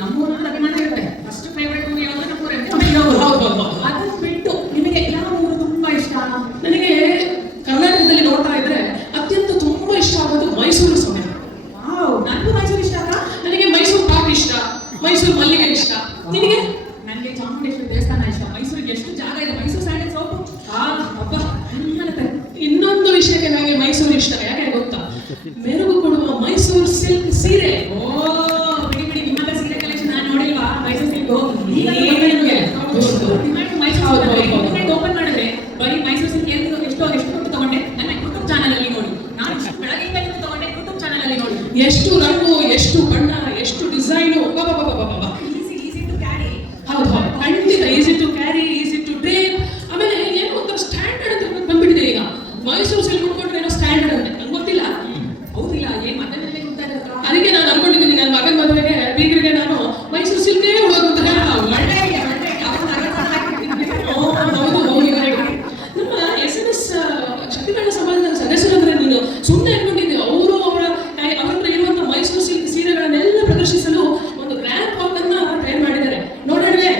ನಮ್ಮೂರಲ್ಲಿ ಅಭಿಮಾನ ಇರುತ್ತೆ. ಫಸ್ಟ್ ಫೇವರೇಟ್ ಮೂವಿ ಯಾವುದು ನಮ್ಮೂರಲ್ಲಿ. ಅದನ್ನು ಬಿಟ್ಟು ನಿಮಗೆ ಯಾವ ಊರು ತುಂಬಾ ಇಷ್ಟ? ನನಗೆ ಕರ್ನಾಟಕದಲ್ಲಿ ನೋಡ್ತಾ ಇದ್ರೆ ಅತ್ಯಂತ ತುಂಬಾ ಇಷ್ಟ ಆಗೋದು ಮೈಸೂರು ಸೊನ್ನೆ. ನನಗೂ ಮೈಸೂರು ಇಷ್ಟ ಅಲ್ಲ. ನನಗೆ ಮೈಸೂರು ಪಾಕ್ ಇಷ್ಟ, ಮೈಸೂರು ಮಲ್ಲಿಗೆ ಇಷ್ಟ. ನಿನಗೆ? ನನಗೆ ಚಾಮುಂಡೇಶ್ವರಿ ದೇವಸ್ಥಾನ ಇಷ್ಟ. ಮೈಸೂರಿಗೆ ಎಷ್ಟು ಜಾಗ ಇದೆ, ಮೈಸೂರು ಸ್ಯಾಂಡಲ್ ಸೋಪು ಅಪ್ಪ ಅನ್ನತ್ತೆ. ಇನ್ನೊಂದು ವಿಷಯಕ್ಕೆ ನನಗೆ ಮೈಸೂರು ಇಷ್ಟ. ಯಾಕೆ ಗೊತ್ತಾ? ಮೆರುಗು ಕೊಡುವ ಮೈಸೂರು ಸಿಲ್ಕ್ ಸೀರೆ. ಬಿಡಿ ಬಿಡಿ, ನಿಮ್ಮದ ಸೀರೆ ಕಲೆಕ್ಷನ್ ನಾನು ನೋಡಿಲ್ವಾ? ಮೈಸೂರು ಸಿಲ್ಕ್ ಓಪನ್ ಮಾಡಿದ್ರೆ ಬರೀ ಮೈಸೂರು ಸಿಲ್ಕ್ ಎಷ್ಟು ಕೊಟ್ಟು ತಗೊಂಡೆ. ನನ್ನ ಯೂಟ್ಯೂಬ್ ಚಾನಲ್ ಅಲ್ಲಿ ನೋಡಿ. ನಾನು ಬೆಳಗ್ಗೆಯಿಂದ ತಗೊಂಡೆ, ಯೂಟ್ಯೂಬ್ ಚಾನಲ್ ಅಲ್ಲಿ ನೋಡಿ. ಎಷ್ಟು ರಂಗು, ಎಷ್ಟು ಬಣ್ಣ, ಎಷ್ಟು ಡಿಸೈನು. Easy to carry. ಹೌದು ಹೌದು, ಖಂಡಿತ easy to carry, easy to drape. ಆಮೇಲೆ ಏನೋ ಒಂಥರ ಸ್ಟ್ಯಾಂಡರ್ಡ್ ಅಂತ ಬಂದ್ಬಿಟ್ಟಿದೆ ಈಗ. ಮೈಸೂರು ಸಿಲ್ಕ್ ಉಟ್ಕೊಂಡ್ರೆ ಏನೋ ಸ್ಟ್ಯಾಂಡರ್ಡ್ ಅಂತ ನಂಗೆ ಗೊತ್ತಿಲ್ಲ. ಹೌದಿಲ್ಲ, ಏನ್ ಮಧ್ಯದಲ್ಲಿ ಗೊತ್ತಾ ಇದೆ. ಅದಕ್ಕೆ ನಾನು ಅನ್ಕೊಂಡಿದ್ದೀನಿ ನನ್ನ ಮಗನ ಮದುವೆಗೆ ಬೀಗರಿಗೆ ನಾನು ಮೈಸೂರು ಸಿಲ್ಕೇ ಉಡೋದು ಅಂತ. ನಮ್ಮ SMS ಶಕ್ತಿಕರಣ ಸಮಾಜದ ಸದಸ್ಯರಂದ್ರೆ ನೀನು ಸುಮ್ಮನೆ ಅನ್ಕೊಂಡಿದ್ದೆ. ಅವರು ಅವರ ಹತ್ರ ಇರುವಂತ ಮೈಸೂರು ಸಿಲ್ಕ್ ಸೀರೆಗಳನ್ನೆಲ್ಲ ಪ್ರದರ್ಶಿಸಲು ಒಂದು ರ್ಯಾಂಪ್ ವಾಕ್ ಅನ್ನ ತಯಾರು ಮಾಡಿದ್ದಾರೆ. ನೋಡೋಣವೇ?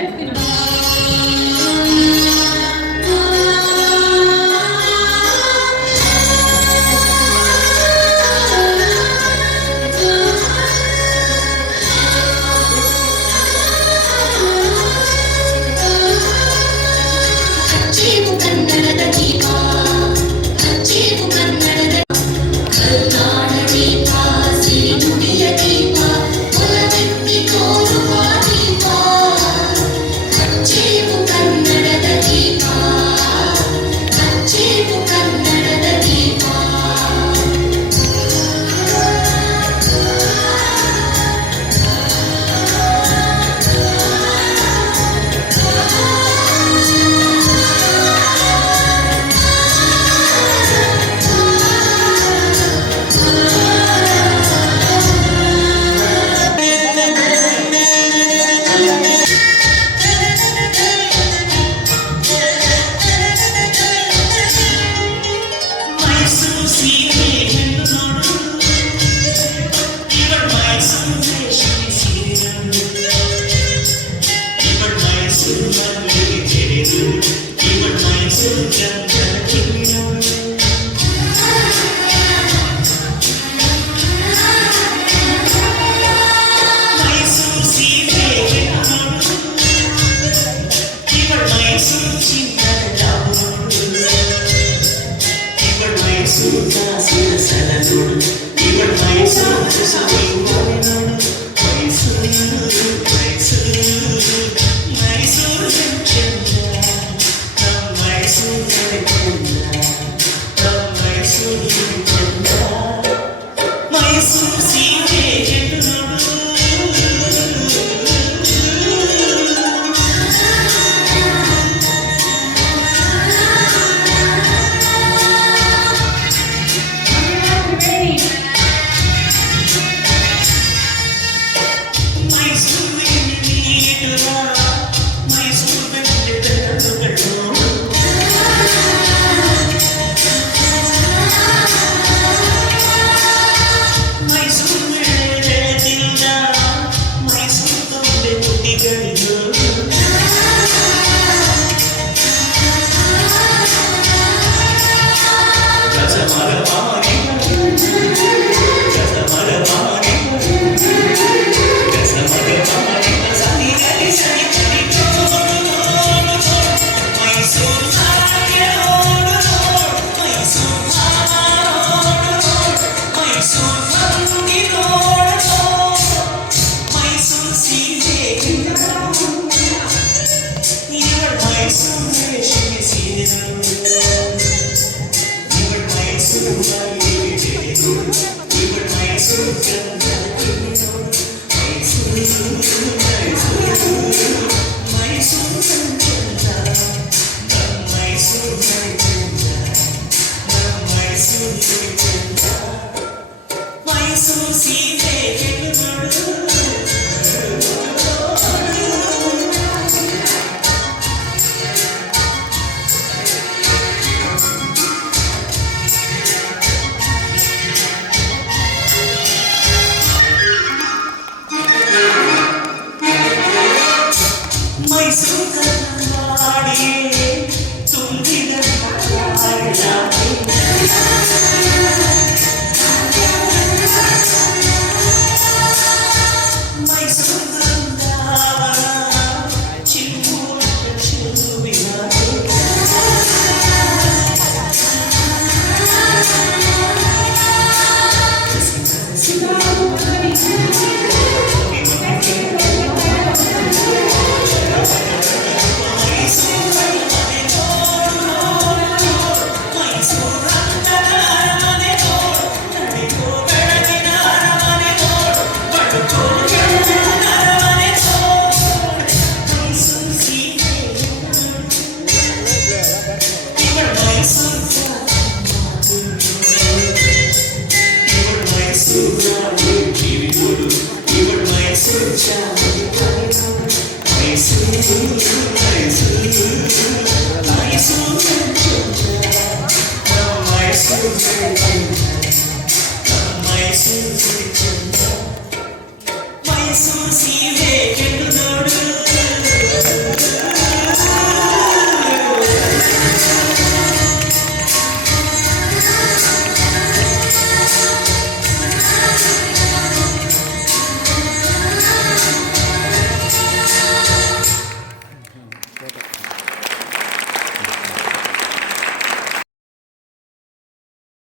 Nice.